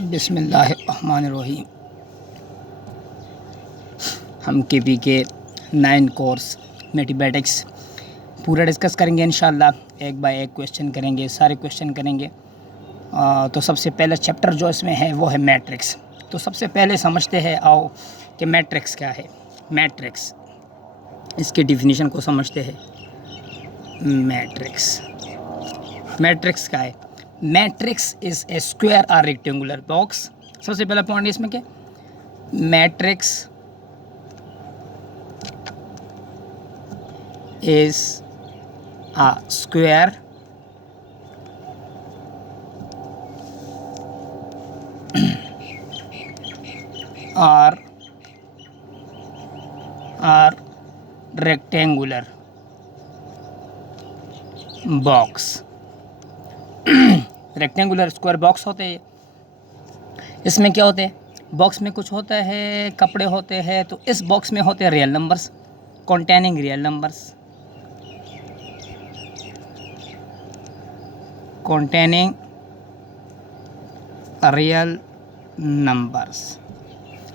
बिस्मिल्लाहिर्रहमानिर्रहीम। हम केपी के 9 कोर्स मैथमेटिक्स पूरा डिस्कस करेंगे इंशाल्लाह। एक बाय एक क्वेश्चन करेंगे, सारे क्वेश्चन करेंगे। तो सबसे पहला चैप्टर जो इसमें है वो है मैट्रिक्स। तो सबसे पहले समझते हैं आओ कि मैट्रिक्स क्या है। मैट्रिक्स, इसके डिफिनीशन को समझते हैं। मैट्रिक्स क्या है? मैट्रिक्स इज़ ए स्क्वायर और रेक्टेंगुलर बॉक्स। सबसे पहला पॉइंट इसमें क्या? Matrix is a square or rectangular box। Rectangular square box होते हैं। इसमें क्या होते हैं? बॉक्स में कुछ होता है, कपड़े होते हैं। तो इस बॉक्स में होते हैं real numbers, containing real numbers, containing real numbers।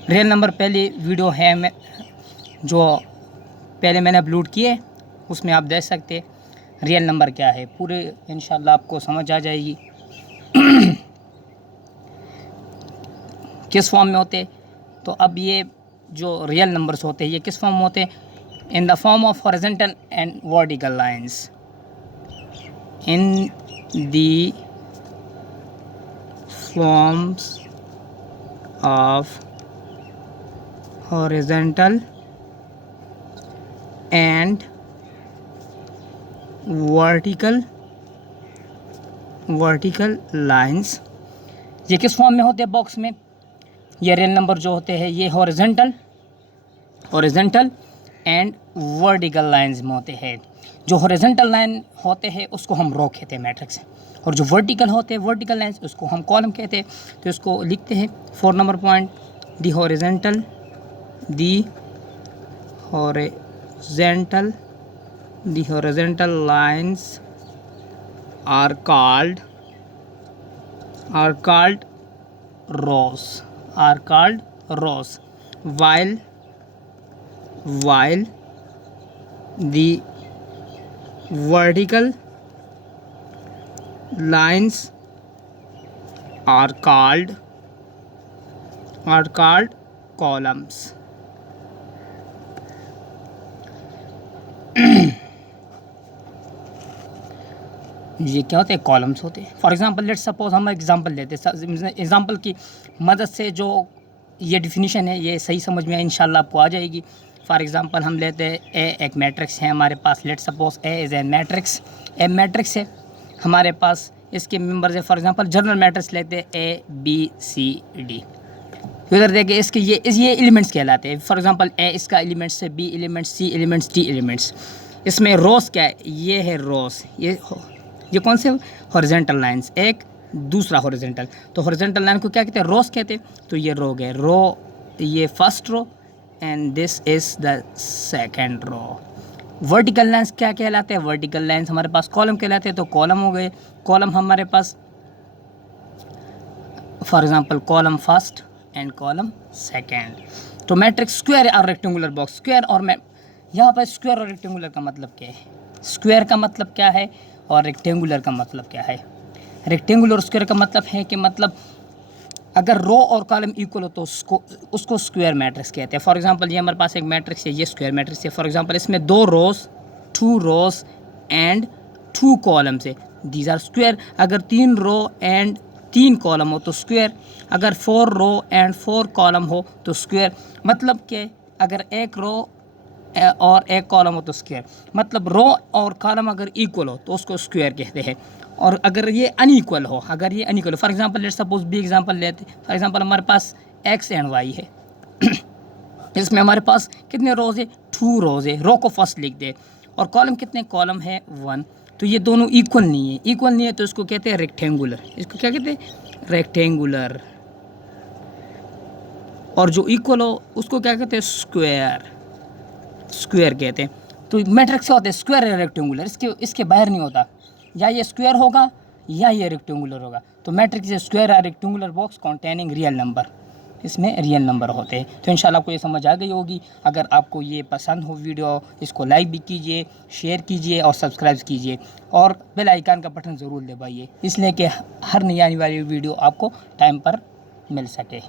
Real number पहले वीडियो है मैं जो पहले मैंने अपलोड किए, उसमें आप देख सकते हैं रियल नंबर क्या है। पूरे इंशाल्लाह आपको समझ आ जाएगी किस फॉर्म में होते। तो अब ये जो रियल नंबर्स होते हैं ये किस फॉर्म में होते हैं? In the form of horizontal and vertical lines। In the forms of horizontal and vertical lines। ये किस फॉर्म में होते हैं बॉक्स में? ये रियल नंबर जो होते हैं ये हॉरिजॉन्टल एंड वर्टिकल लाइंस में होते हैं। जो हॉरिजॉन्टल लाइन होते हैं उसको हम रो कहते हैं मैट्रिक्स, और जो वर्टिकल होते हैं वर्टिकल लाइंस उसको हम कॉलम कहते हैं। तो इसको लिखते हैं 4 number point. The horizontal lines are called rows while the vertical lines are called columns। ये क्या होते हैं? कॉलम्स होते हैं। फॉर एग्जांपल लेट्स सपोज हम एग्जांपल लेते हैं। एग्जांपल की मदद से जो ये डिफिनीशन है ये सही समझ में इंशाल्लाह आपको आ जाएगी। फॉर एग्जांपल हम लेते हैं ए एक मैट्रिक्स है हमारे पास। Let's suppose A is a matrix. A matrix है हमारे पास, इसके मेंबर्स है। फॉर एग्जांपल जनरल मैट्रिक्स लेते हैं ए बी सी डी। उधर देखिए इसके ये एलिमेंट्स कहलाते हैं। फॉर एग्जांपल ए इसका एलिमेंट्स है, बी एलिमेंट्स, सी एलिमेंट्स, डी एलिमेंट्स। इसमें रोज क्या है? ये है रोज। ये कौन से? Horizontal lines. एक दूसरा हॉरिजॉन्टल। तो हॉरिजॉन्टल लाइन को क्या कहते हैं? रोज कहते हैं। तो ये रो गए, रो ये first row and this is the second row. Vertical lines क्या कहलाते हैं? वर्टिकल लाइंस हमारे पास कॉलम कहलाते हैं। तो कॉलम हो गए, कॉलम हमारे पास for example column first and column second. तो मैट्रिक्स स्क्वायर और रेक्टेंगुलर बॉक्स। स्क्वायर और यहाँ पर स्क्वायर और रेक्टेंगुलर का मतलब क्या है? स्क्वायर का मतलब क्या है और रेक्टेंगुलर का मतलब क्या है? रेक्टेंगुलर और स्क्वायर का मतलब है कि मतलब अगर रो और कॉलम इक्वल हो तो उसको स्क्वायर मैट्रिक्स कहते हैं। फॉर एग्जांपल ये हमारे पास एक मैट्रिक्स है, ये स्क्वायर मैट्रिक्स है। फॉर एग्जांपल इसमें 2 रोज एंड 2 कॉलम्स है, दीज आर स्क्वायर। अगर 3 रो एंड 3 कॉलम हो तो स्क्वायर। अगर 4 रो एंड 4 कॉलम हो तो स्क्वायर। मतलब कि अगर 1 रो और 1 कॉलम हो तो स्क्वायर। मतलब रो और कॉलम अगर इक्वल हो तो उसको स्क्वायर कहते हैं। और अगर ये अनइक्वल हो, for example let's suppose B example लेते हैं। फॉर एग्जांपल हमारे पास एक्स एंड वाई है इसमें हमारे पास कितने रोज है? 2 रोज है। रो को फर्स्ट लिख दे। और कॉलम कितने? कॉलम है 1। तो ये दोनों इक्वल नहीं है तो इसको कहते हैं रेक्टेंगुलर। इसको क्या कहते हैं? रेक्टेंगुलर। और जो इक्वल हो उसको क्या कहते हैं? स्क्वायर कहते हैं। तो मैट्रिक्स क्या होते हैं? स्क्वायर या रेक्टेंगुलर, इसके बाहर नहीं होता। या ये स्क्वायर होगा या ये रेक्टेंगुलर होगा। तो तो matrix square or rectangular box containing real number, इसमें रियल नंबर होते हैं। तो इंशाल्लाह आपको ये समझ आ गई होगी। अगर आपको ये पसंद हो वीडियो, इसको लाइक भी कीजिए, शेयर कीजिए और सब्सक्राइब कीजिए और बेल आइकन का बटन ज़रूर दबाइए, इसलिए कि हर नई आने वाली वीडियो आपको टाइम पर मिल सके।